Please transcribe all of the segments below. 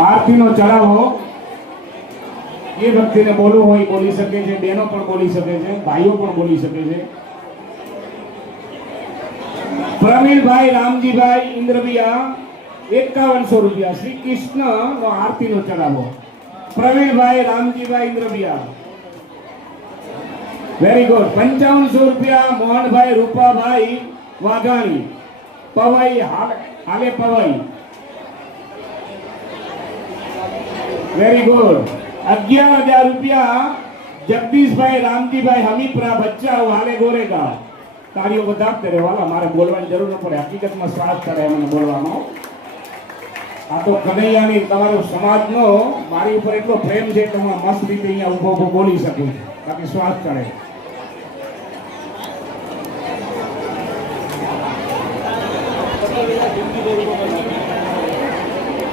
આરતીનો ચડાવો. એ વ્યક્તિને બોલવું હોય બોલી શકે છે બહેનો પણ બોલી શકે છે, ભાઈઓ પણ બોલી શકે છે. પ્રવીણભાઈ, રામજીભાઈ ઇન્દ્રવિયા એકાવનસો રૂપિયા. શ્રી કૃષ્ણ નો આરતીનો ચડાવો. પ્રવીણભાઈ, રામજીભાઈ ઇન્દ્રવિયા વેરી ગુડ પંચાવનસો રૂપિયા. મોહનભાઈ, રૂપાભાઈ વાઘાણી. પવાઈ હાલે પવાઈ. વેરી ગુડ અગિયાર હજાર રૂપિયા જગદીશભાઈ, રામજીભાઈ, હમીપરા, બચ્ચા હાલે ગોરેગાંવ તાળીઓ વધારતે રહેવાલા મારે બોલવાની જરૂર ન પડે. હકીકતમાં સ્વાદ કરે મને બોલવાનો આ તો કનૈયાની તમારો સમાજનો, મારી ઉપર એટલો પ્રેમ છે કે હું મસ્ત રીતે અહીંયા ઊભો ઊભો બોલી શકું બાકી શ્વાસ ચડે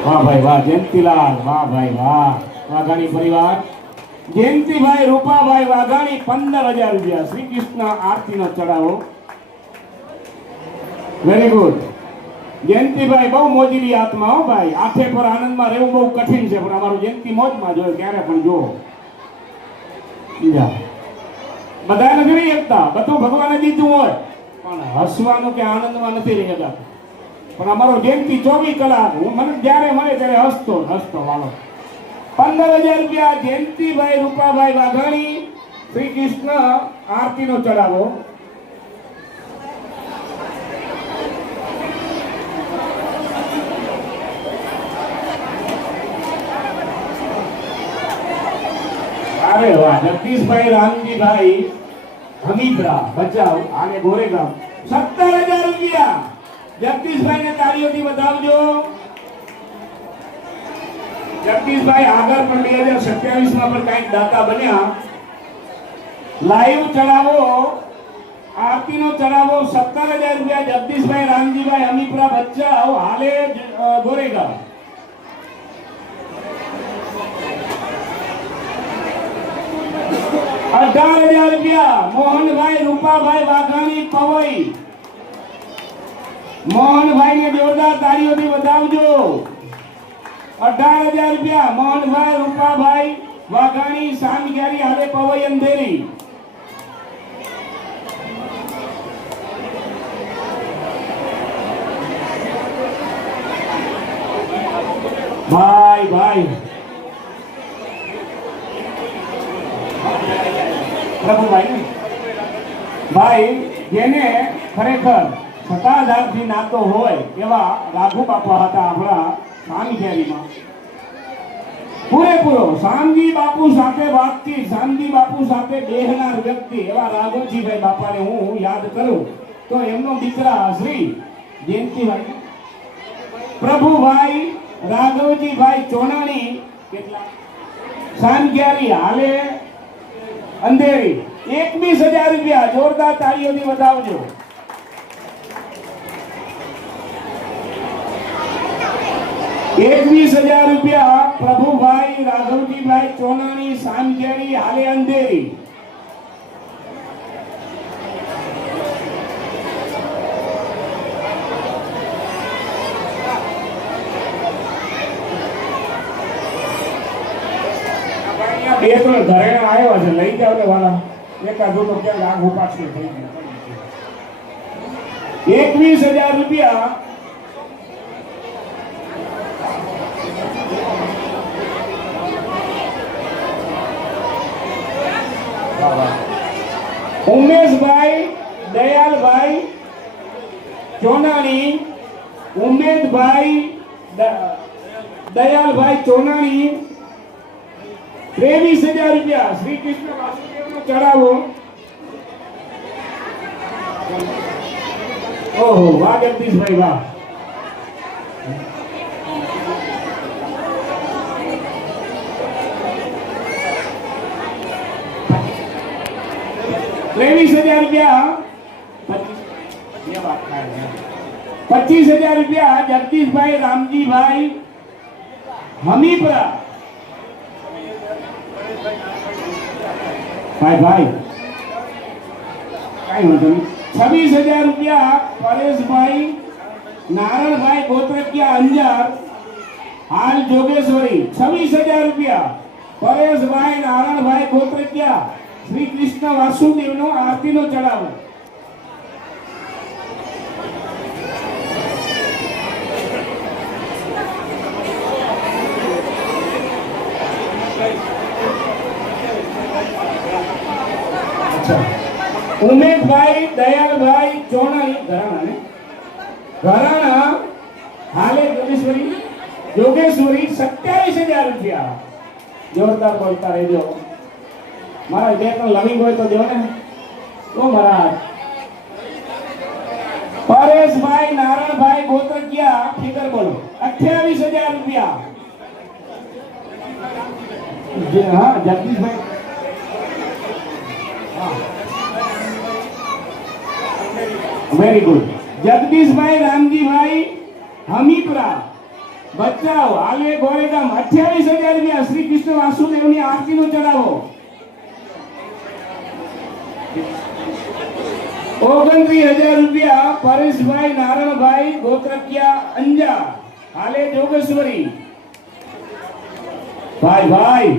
વાહ ભાઈ વાહ, જયંતિલાલ વાહ ભાઈ વાહ. વાઘાણી પરિવાર, જયંતિભાઈ રૂપાભાઈ વાઘાણી, પંદર હજાર રૂપિયા. શ્રી કૃષ્ણ આરતીનો ચડાવો. વેરી ગુડ જયંતિભાઈ બહુ મોજીલી આત્મા હો ભાઈ. આખે પર આનંદમાં રહેવું બહુ કઠિન છે, પણ અમારું જયંતિ મોજમાં જોયો ક્યારે પણ જુઓ. બીજા. બધા નથી રહી શકતા બધું ભગવાને દીધું હોય. પણ હસવાનું કે આનંદમાં નથી રહી શકતા પણ અમારો જયંતિ ચોવીસ કલાક. હું મને જ્યારે મળે ત્યારે હસતો હસતો વાલો પંદર હજાર રૂપિયા જયંતિભાઈ રૂપાભાઈ વાઘાણી શ્રી કૃષ્ણ આરતીનો ચડાવો અરે વાહ, જગદીશભાઈ રામજીભાઈ, હમીદરા, બચાવ, આને ગોરેગામ. સત્તર હજાર રૂપિયા. જગદીશભાઈ ને તાળીઓથી બતાવજો જગદીશભાઈ આગળ પણ બે હજાર સત્યાવીસમાં પણ કંઈક દાતા બન્યા. લાઈવ ચડાવો. આરતીનો ચડાવો. સત્તર હજાર રૂપિયા જગદીશભાઈ રામજીભાઈ હમીપરા બચ્ચા. હાલે જ- અઢાર હજાર રૂપિયા. મોહનભાઈ, રૂપાભાઈ, વાઘાણી, પવઈ. મોહનભાઈ ને જોરદાર તાળીઓથી વધાવજો. અઢાર હજાર રૂપિયા. મોહનભાઈ, રૂપાભાઈ, વાઘાણી સામગેરી હાલે પવઈ અંધેરી ભાઈ ભાઈ. પ્રભુભાઈ, ભાઈ, જેને ખરેખર સત્તાધારથી નાતો હોય એવા રાઘુ બાપા હતા આપણા સામખેરીમાં પૂરેપૂરો શામજી બાપુ સાથે વાતચીત શામજી બાપુ સાથે બેહનાર વ્યક્તિ એવા રાઘુજીભાઈ બાપાને હું યાદ કરું તો એમનો દીકરા શ્રી જયંતિભાઈ. પ્રભુભાઈ રાઘવજીભાઈ ચોનાણી કેટલા? સાનગ્યારી હાલે અંધેરી. એકવીસ હજાર રૂપિયા, જોરદાર તાળીઓથી વધાવજો. એકવીસ હજાર રૂપિયા પ્રભુભાઈ રાઘવજીભાઈ ચોનાણી સામખેડી હાલે અંધેરી. બે ત્રણ ધરેણા આવ્યા છે, લઈ જાવ ને વાલા. એકાદું તો ક્યાંક આગું ઉપાસ થઈ ગયું. એકવીસ હજાર રૂપિયા ઉમેશભાઈ, દયાલભાઈ ચોનાણી, ઉમેદભાઈ દયાલભાઈ ચોનાણી, ત્રેવીસ હજાર રૂપિયા. શ્રી કૃષ્ણ વાસુદેવનો ચડાવો ઓહો વાહ જગદીશભાઈ વાહ. तेवीस हज़ार रुपया। पच्चीस हज़ार रुपया, जगदीश भाई, रामजी भाई हमीपुरा भाई भाई। छब्बीस हज़ार रुपया, परेश भाई, नारायण भाई गोत्र किया अंजार, हाल जोगेश्वरी। छब्बीस हज़ार रुपया, परेश भाई, नारायण भाई गोत्र किया શ્રી કૃષ્ણ વાસુદેવનો આરતીનો ચડાવો. ઉમેશભાઈ દયાળભાઈ ચોણાણી ઘરાણા ને ઘરાણા, હાલે જોગેશ્વરી જોગેશ્વરી સત્યાવીસ હજાર રૂપિયા. જોરદાર બોલતા રહેજો. મારા બે ત્રણ લવિંગ હોય તો દો ને. તો મહારાજ. પરેશભાઈ નારાયણભાઈ ગોતકિયા ફિગર બોલો. અઠ્યાવીસ હજાર રૂપિયા. હા, જગદીશભાઈ. Very good Jagdishbhai, Ramjibhai, Hamipara. બચાવ. આલે ગોરેગામ અઠ્યાવીસ હજાર રૂપિયા. શ્રી કૃષ્ણ વાસુદેવની આરતીનો ચડાવો. ઓગણત્રીસ હજાર રૂપિયા પરેશભાઈ નારણભાઈ ગોત્રકિયા અંજા. હાલે જોગેશ્વરી. ભાઈ ભાઈ,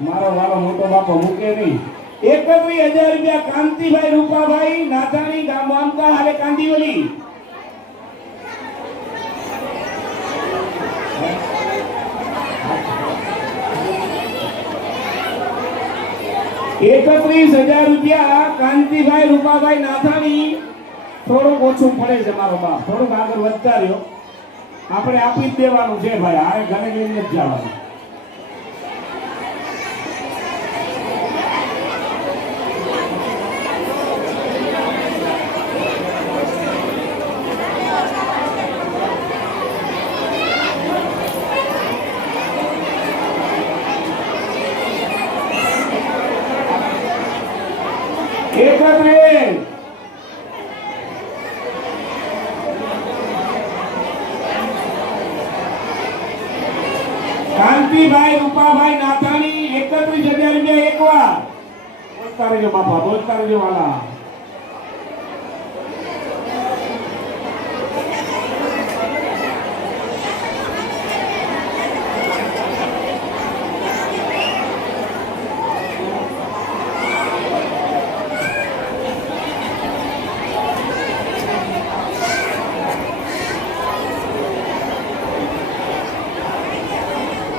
મારો મારો મોટો બાપો મૂકે નહીં. એકત્રીસ હજાર રૂપિયા કાંતિભાઈ રૂપાભાઈ નાથાણી ગામ વામકા હાલે કાંદીવલી એકત્રીસ હજાર રૂપિયા કાંતિભાઈ રૂપાભાઈ નાથાણી. થોડુંક ઓછું પડે છે મારો બાપ. થોડુંક આગળ વધતા રહ્યો. આપણે આપી જ દેવાનું છે ભાઈ. હારે ઘરે લઈને જ જવાનું એકત્રીસ કાંતિભાઈ રૂપાભાઈ નાથાણી એકત્રીસ હજાર રૂપિયા એકવાર બોલતા રહેજો બાપા બોલતા રહેજો વાલા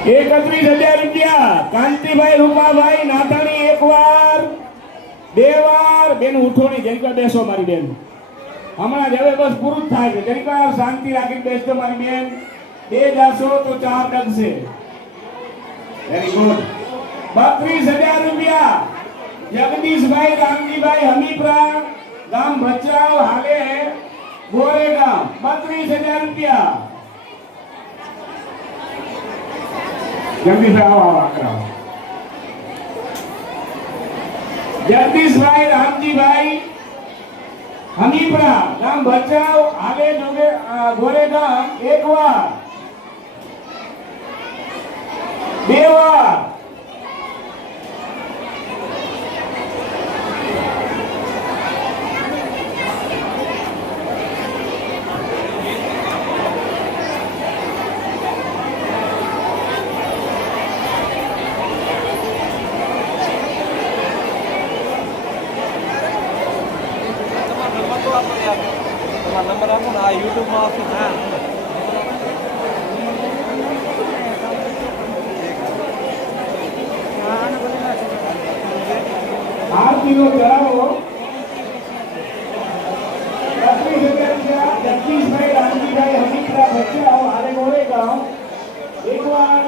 એકત્રીસ હજાર રૂપિયા કાંતિભાઈ રૂપાભાઈ, નાથાણી એક વાર બે વાર, બેન ઉઠો નહીં જરીક વાર બેસો મારી બેન. હમણાં જ હવે બસ પૂરું જ થાય છે. જરીક વાર શાંતિ રાખીને બેસજો મારી બેન. બે જાશો તો ચાર ડગશે. વેરી ગુડ બત્રીસ હજાર રૂપિયા. જગદીશભાઈ, રામજીભાઈ, હમીપરા, ગામ ભચાઉ, હાલે, ગોરેગામ. બત્રીસ હજાર રૂપિયા. જગદીશભાઈ આવો રામજીભાઈ હમીપરા ગામ ભચાઉ આગે જોગે અ, ગોરેગામ એક વાર બે વાર તમારો નંબર આપો ને આ યુટ્યુબમાં આવશે ને હા આરતીનો ચડાવો બત્રીસ હજાર રૂપિયા જગદીશભાઈ રામજીભાઈ હમીપરા ભચાઉ હાલે ગોરેગામ એક વાર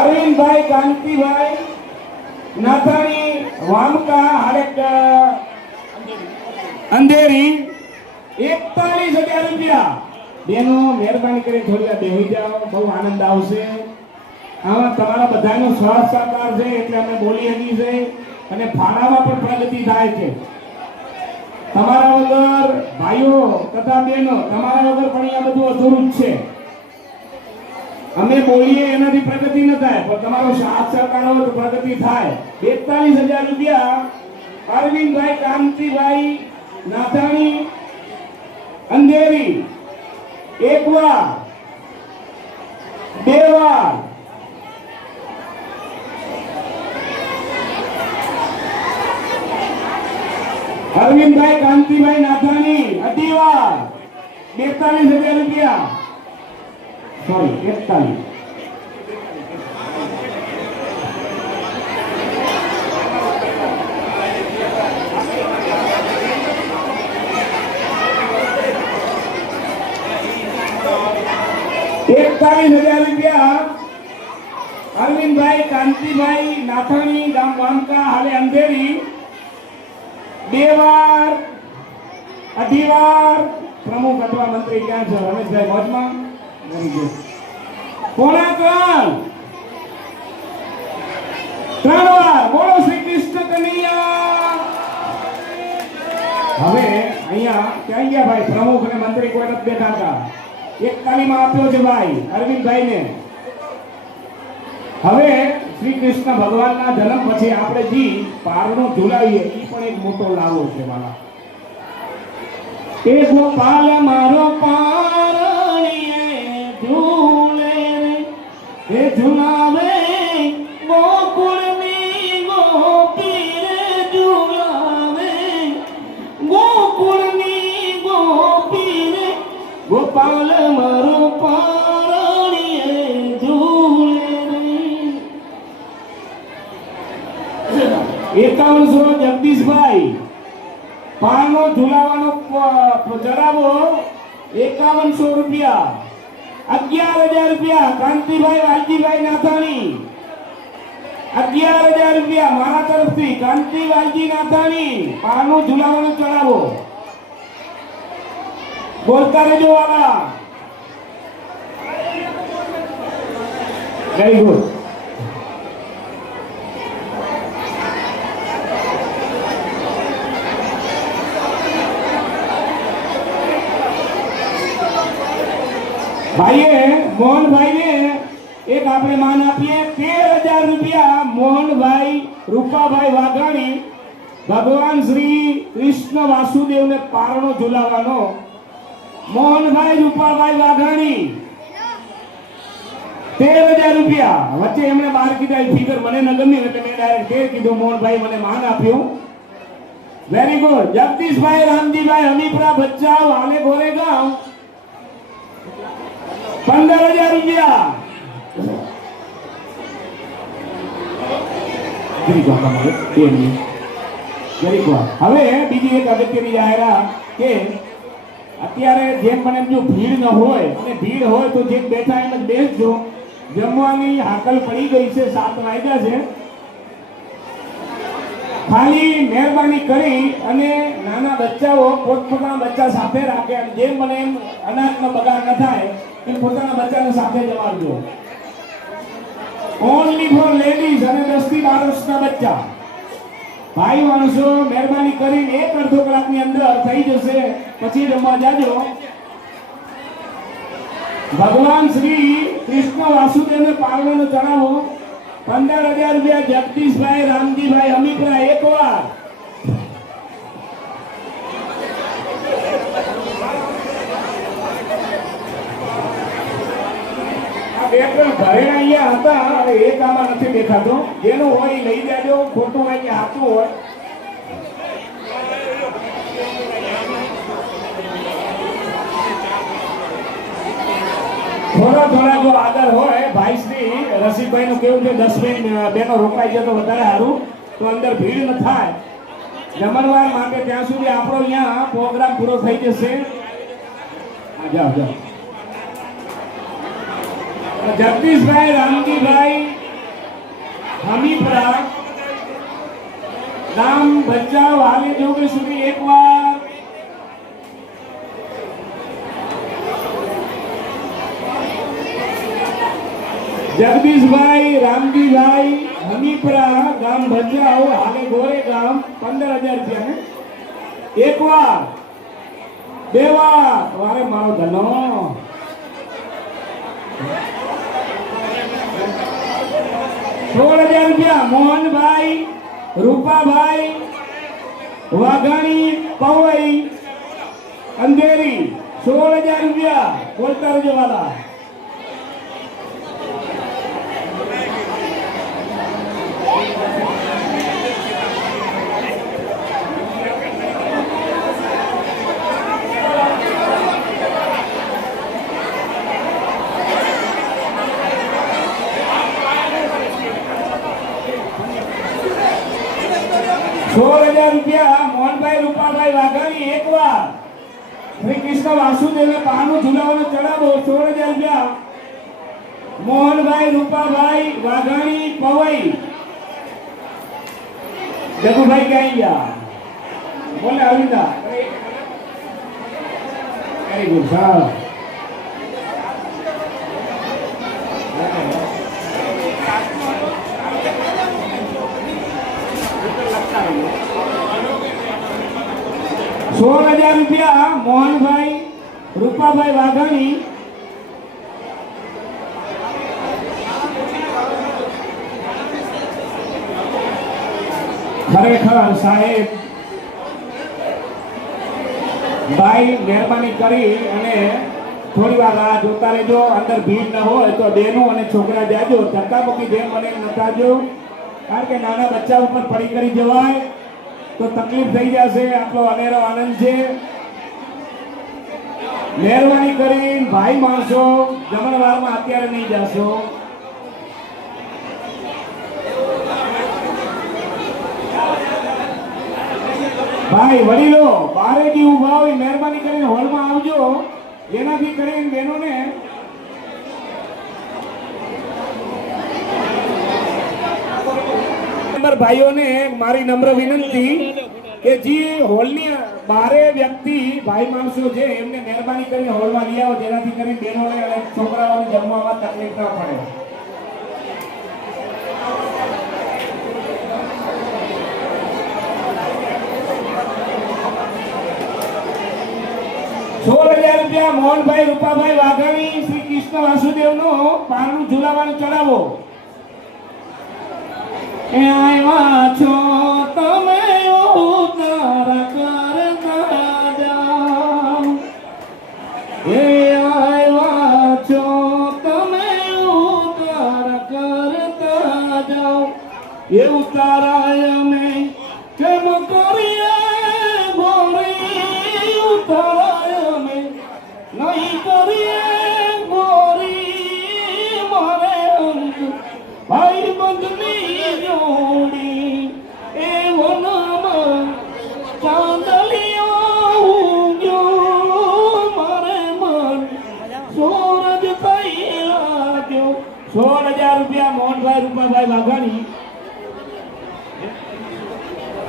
અરવિંદભાઈ કાંતિભાઈ નાથાણી વામકા હારે અંધેરી એકતાલીસ હજાર રૂપિયા. બેનો મહેરબાની કરી થોડી દેવી જાઓ, બહુ આનંદ આવશે. આમાં તમારા બધાનો સ્વાસ સહકાર છે, એટલે અમે બોલી શકીએ છે, અને ફાળામાં પણ પ્રગતિ થાય છે. તમારા વગર ભાઈઓ તથા બહેનો, તમારા વગર પણ અહીંયા બધું અધૂરું છે. અમે બોલીએ એનાથી પ્રગતિ ન થાય, પણ તમારો સાથ સહકાર હોય તો પ્રગતિ થાય. બેતાલીસ હજાર રૂપિયા અરવિંદભાઈ કાંતિભાઈ નાથાણી અંધેરી, એક વાર, બે વાર અરવિંદભાઈ કાંતિભાઈ નાથાણી અઢી વાર બેતાલીસ હજાર રૂપિયા. સોરી એકતાલીસ. એકતાલીસ હજાર રૂપિયા. અરવિંદભાઈ, કાંતિભાઈ, નાથાણી, ગામ વાંકા, હાલે અંધેરી. બે વાર અઢી વાર પ્રમુખ અથવા મંત્રી ક્યાં છે રમેશભાઈ મોજમાં Very good. પોણા ત્રણ ત્રણ વાર બોલો શ્રી કૃષ્ણ કનૈયા હવે અહીંયા ક્યાં ગયા ભાઈ પ્રમુખ અને મંત્રી કોઈ નથી બેઠા હતા એક તાલીમાં આપ્યો છે ભાઈ અરવિંદભાઈને હવે શ્રી કૃષ્ણ ભગવાનના જન્મ પછી આપણે જી પારણો ઝુલાવીએ એ પણ એક મોટો લાવો છે મારા એ ગોપાલ મારો પારણીએ ઝૂલે રે, એ ઝુલાવે એકાવનસો જગદીશભાઈ. પાનો ઝુલાવાનો જરાવો એકાવનસો રૂપિયા. અગિયાર હજાર રૂપિયા. કાંતિભાઈ, વાલજીભાઈ નાથાણી. અગિયાર હજાર રૂપિયા મારા તરફથી. કાંતિ, વાલજી, નાથાણી. પાનો ઝુલાવાનો ચડાવો બોલતા રહેજો વાળા વેરી ગુડ ભાઈએ મોહનભાઈને એક આપણે માન આપીએ, તેર હજાર રૂપિયા મોહનભાઈ રૂપાભાઈ વાઘાણી ભગવાન શ્રી કૃષ્ણ વાસુદેવને પારણો ઝુલાવવાનો. મોહનભાઈ રૂપાભાઈ વાઘાણી, તેર હજાર રૂપિયા. વચ્ચે એમણે બહાર કીધા ફિગર મને ન ગમી. એટલે મેં ડાયરેક્ટ તેર કીધું, મોહનભાઈ મને માન આપ્યું. વેરી ગુડ જગદીશભાઈ, રામજીભાઈ, હમીપરા, ભચાઉ આને ગોરેગાંવ પંદર હજાર રૂપિયા. હવે બીજી એક અગત્યની જાહેરાત કે અત્યારે જેમ મને એમ જો ભીડ ન હોય અને ભીડ હોય તો જે બેઠા એમ જ બેસજો. જમવાની હાકલ પડી ગઈ છે સાત વાગ્યા છે. ખાલી મહેરબાની કરી અને નાના બચ્ચાઓ પોતપોતાના બચ્ચા સાથે રાખે અને જેમ મને એમ અનાજનો બગાડ ન થાય, એ પોતાના બચ્ચાને સાથે જવાડજો ઓનલી ફોર લેડીઝ અને દસથી બાર વર્ષના બચ્ચા. ભાઈ માણસો, મહેરબાની કરીને એક અડધો કલાકની અંદર થઈ જશે, પછી રમવા જાજો. ભગવાન શ્રી કૃષ્ણ વાસુદેવને પાર્વનો જણાવો. પંદર હજાર રૂપિયા જગદીશભાઈ, રામજીભાઈ અમિતરા એક વાર. ઘરેણા અહીંયા હતા, હવે એક નથી દેખાતો. જેનું હોય એ લઈ જાજો, ખોટું હોય કે સાચું હોય. થોડા થોડા જો આગળ હોય ભાઈ શ્રી રસિકભાઈ નું કેવું છે? દસ મિનિટ બેનો રોકાઈ જાય તો વધારે સારું. તો અંદર ભીડ ન થાય. જમણવાર માટે ત્યાં સુધી આપણો અહીંયા પ્રોગ્રામ પૂરો થઈ જશે. હા, જાઓ જાઓ. જગદીશભાઈ રામજીભાઈ હમીપરા. ગામ ભચાઉ હાલે જોગેશ્વરી એકવાર. જગદીશભાઈ રામજીભાઈ હમીપરા ગામ ભચાઉ હાલે ગોરે ગામ પંદર હજાર રૂપિયા હે? એક વાર બે વાર વારે મારો ધનો સોળ હજાર રૂપિયા મોહનભાઈ રૂપાભાઈ વાઘાણી પવઈ અંધેરી સોળ હજાર રૂપિયા બોલતા રહેજો સોળ હજાર રૂપિયા મોહનભાઈ રૂપાભાઈ વાઘાણી એક વાર શ્રી કૃષ્ણ વાસુદેવને પાનું ઝુલાવાનો ચડાવો સોળ હજાર રૂપિયા. મોહનભાઈ રૂપાભાઈ વાઘાણી પવઈ. જગુભાઈ ક્યાં ગયા બોલે અવિતા. વેરી ગુડ સાહેબ સોળ હજાર રૂપિયા મોહનભાઈ, રૂપાભાઈ વાઘાણી. ખરેખર સાહેબ, ભાઈ મહેરબાની કરી અને થોડી વાર રાહ જોતા રહેજો, અંદર ભીડ ન હોય તો બેનું અને છોકરા જાજો ધક્કામુક્કી જેમ મને નતાજો કારણ કે નાના બચ્ચા ઉપર પડી કરી જવાય. તો તકલીફ થઈ જશે આપણો અનેરો આનંદ છે. મહેરબાની કરી ભાઈ માણસો જમણવારમાં અત્યારે નહીં જશો. ભાઈ, વડીલો, બારે ઊભા હોય, મહેરબાની કરીને હોલમાં આવજો. એનાથી કરીને બહેનોને નંબર ભાઈઓને મારી નમ્ર વિનંતી કે જે હોલની બારે વ્યક્તિ ભાઈ માણસો છે, એમને મહેરબાની કરીને હોલમાં લઈ જેનાથી કરીને બહેનોને અને છોકરાઓને જમવામાં તકલીફ ન પડે. હજાર રૂપિયા મોહનભાઈ, રૂપાભાઈ વાઘાણી, શ્રી કૃષ્ણ વાસુદેવનો પારણું ઝુલાવાનું ચડાવો. આવ્યા છો તમે ઉતાર કરતા જાઓ એ આવ્યા છો તમે ઉતાર કરતા જાઓ. એ ઉતારાય અમે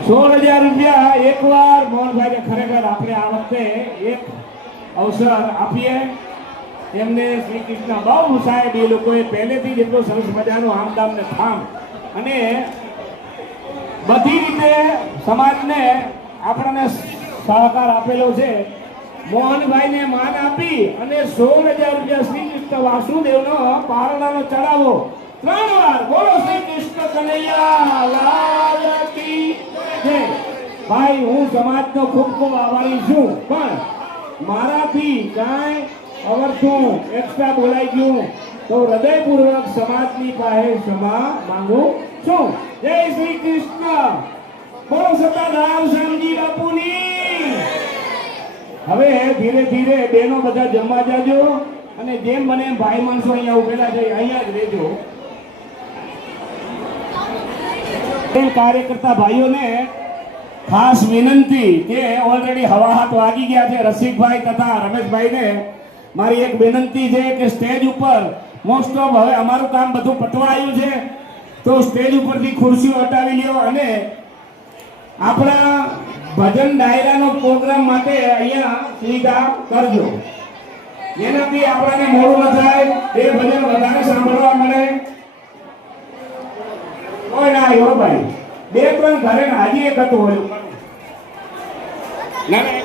સોળ હજાર રૂપિયા એકવાર મોહનભાઈને ખરેખર આપણે આ વખતે એક અવસર આપીએ. એમને શ્રી કૃષ્ણ બહુ સાહેબ એ લોકોએ પહેલેથી જ એટલો સરસ મજાનો આમદામ ને થામ અને બધી રીતે સમાજને આપણને સહકાર આપેલો છે. મોહનભાઈને માન આપી અને સોળ હજાર રૂપિયા શ્રી કૃષ્ણ વાસુદેવનો પારણાનો ચડાવો શ્રી કૃષ્ણ કનૈયા, લાલ કી ભાઈ, હું સમાજનો ખૂબ ખૂબ આભારી છું, પણ મારાથી કાંઈ અવરથું એક્સ્ટ્રા બોલાઈ ગયું, તો હૃદયપૂર્વક સમાજની પાસે ક્ષમા માંગુ છું. જય શ્રી કૃષ્ણ. બોલો સતા રામ શ્યામજી બાપુની. હવે ધીરે ધીરે બેનો બધા જમવા જાજો, અને જેમ બને ભાઈ માણસો અહીંયા ઉભેલા છે, અહીંયા જ રહેજો. એ કાર્યકર્તા ભાઈઓને ખાસ વિનંતી કે ઓલરેડી હવા હાથ વાગી ગયા છે રસિકભાઈ તથા રમેશભાઈને. મારી એક વિનંતી છે કે સ્ટેજ ઉપર મોસ્ટ ઓફ હવે અમારું કામ બધું પટવાયું છે. તો સ્ટેજ ઉપરથી ખુરશીઓ હટાવી લ્યો અને આપણા ભજન ડાયરાનો પ્રોગ્રામ માટે અહીંયા સુવિધા કરજો. જેનાથી આપણાને મોડું ન થાય, એ ભજન વધારે સાંભળવા મળે. કોઈ ના આવ્યો ભાઈ. બે ત્રણ ઘરે ને હાજી એક હતું હોય ના ના.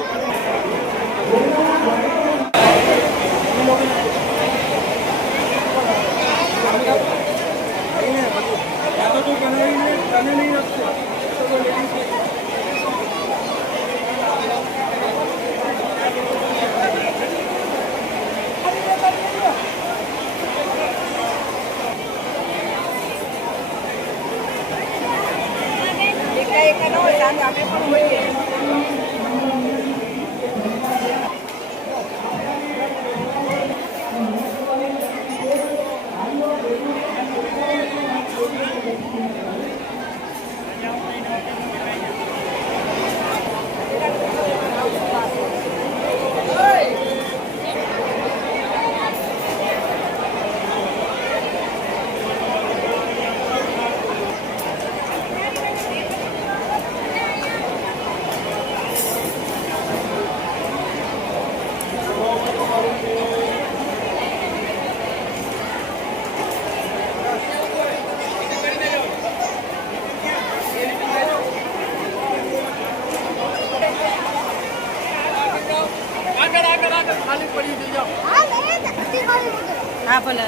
Apple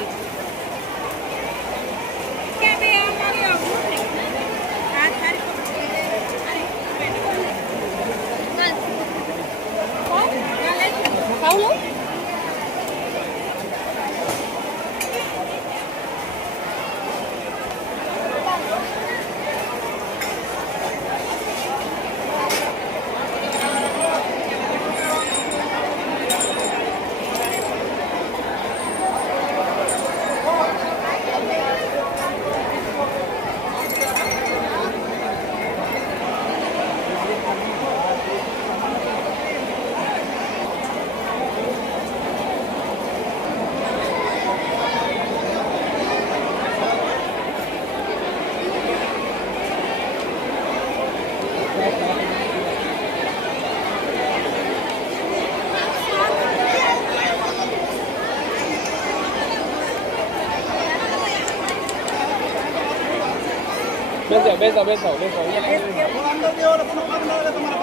Beso, beso, beso.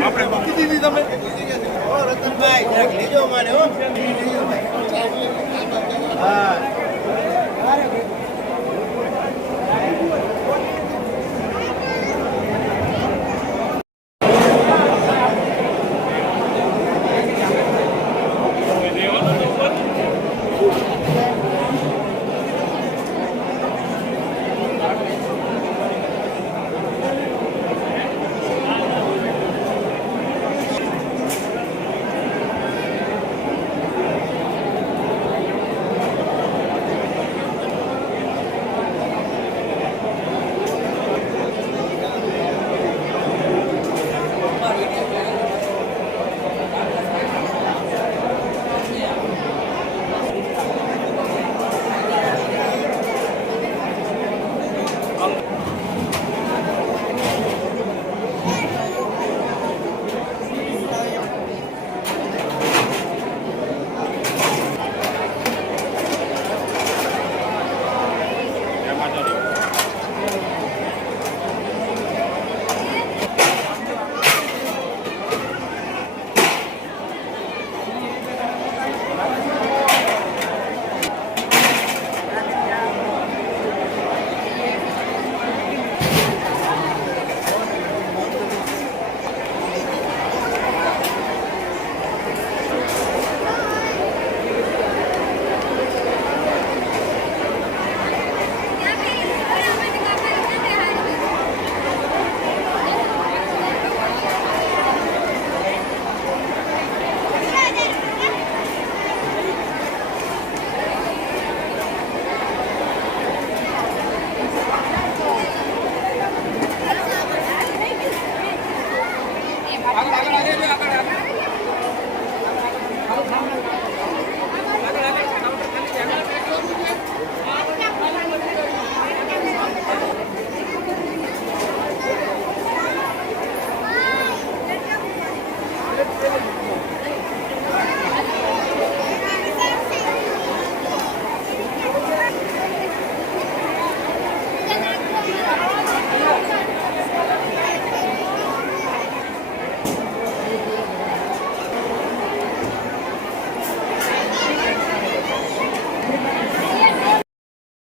આપણે મૂકી દીધી તમે રતનભાઈ લેજો મારે હા